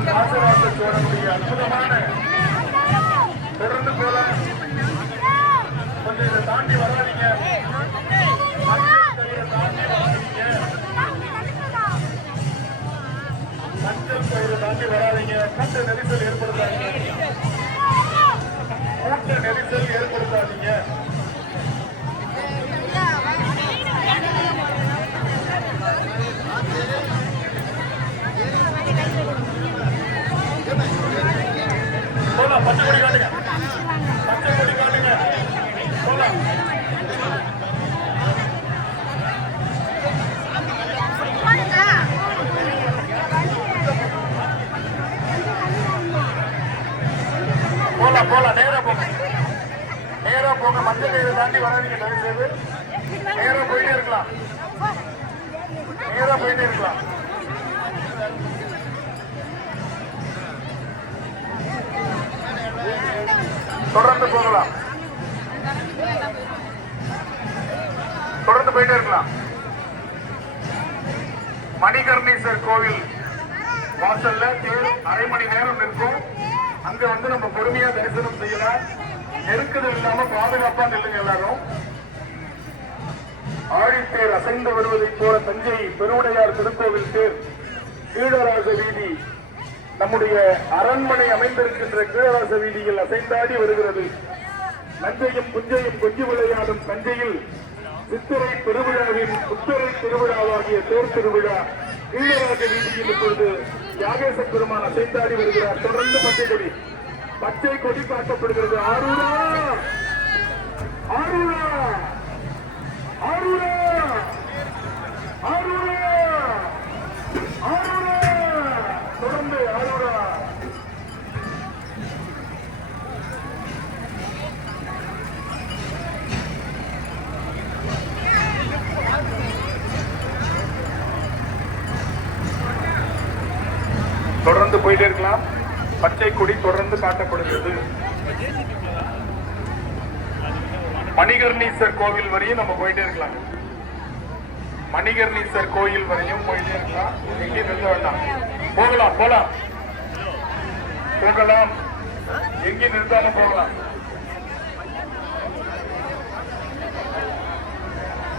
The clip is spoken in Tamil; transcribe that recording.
மன்னன் ராஜராஜ சோழனுடைய அற்புதமான தொடர்ந்து போலாம். கொஞ்சம் இதை தாண்டி வராதீங்க, மஞ்சள் பயிரை தாண்டி வராதீங்க. கூட்ட நெரிசல் ஏற்படுத்தாதீங்க, கூட்ட நெரிசல் ஏற்படுத்தாதீங்க. போலாம், பச்சை கொடி காட்டுங்க, பச்சை கொடி காட்டுங்க. போலாம். போலாம் போலாம், நேரா போங்க, நேரா போங்க. மஞ்சள் கயிறு தாண்டி வராதீங்க, தயவு செய்து நேரா போயிட்டே இருக்கலாம், நேரா போயிட்டே இருக்கலாம். தொடர்ந்து போகலாம், தொடர்ந்து போயிட்டே இருக்கலாம். மணிகர்ணீஸ்வர் கோவில் வாசல்ல தேர் அரை மணி நேரம் நிற்கும். அங்க வந்து நம்ம பொறுமையா தரிசனம் செய்யலாம். நெருக்கடில் இல்லாம பாதுகாப்பா நில்லுங்க எல்லாரும். ஆழித்தேர் அசைந்து வருவதைப் போல தஞ்சை பெருவுடையார் திருக்கோவில் தேர் கீழராச வீதி, நம்முடைய அரண்மனை அமைந்திருக்கின்ற கீழராச வீதியில் அசைந்தாடி வருகிறது. நஞ்சையும் புஞ்சையும் கொஞ்சி விளையாடும் தஞ்சையில் சித்திரை திருவிழாவின் புத்தரை திருவிழாவாகிய தேர் திருவிழா கீழராஜ வீதியில் இப்பொழுது யாகேச பெருமான் அசைந்தாடி வருகிறார். தொடர்ந்து பச்சை கொடி காட்டப்படுகிறது. ஆரூரா ஆரூரா ஆரூரா ஆரூரா ஆரூரா, தொடர்ந்து ஆரூரா. தொடர்ந்து போயிட்டே இருக்கலாம். பச்சை கொடி தொடர்ந்து காட்டப்படுகிறது. மணிகர்ணீஸ்வர் கோவில் வரையும் நம்ம போயிட்டே இருக்கலாம். மணிகர்ணீஸ்வர் கோயில் வரையும் போயிட்டே இருக்கலாம். எங்கேயும் நிறுத்த வேண்டாம். போகலாம் போகலாம் போகலாம், எங்கேயும் நிறுத்தாம போகலாம்.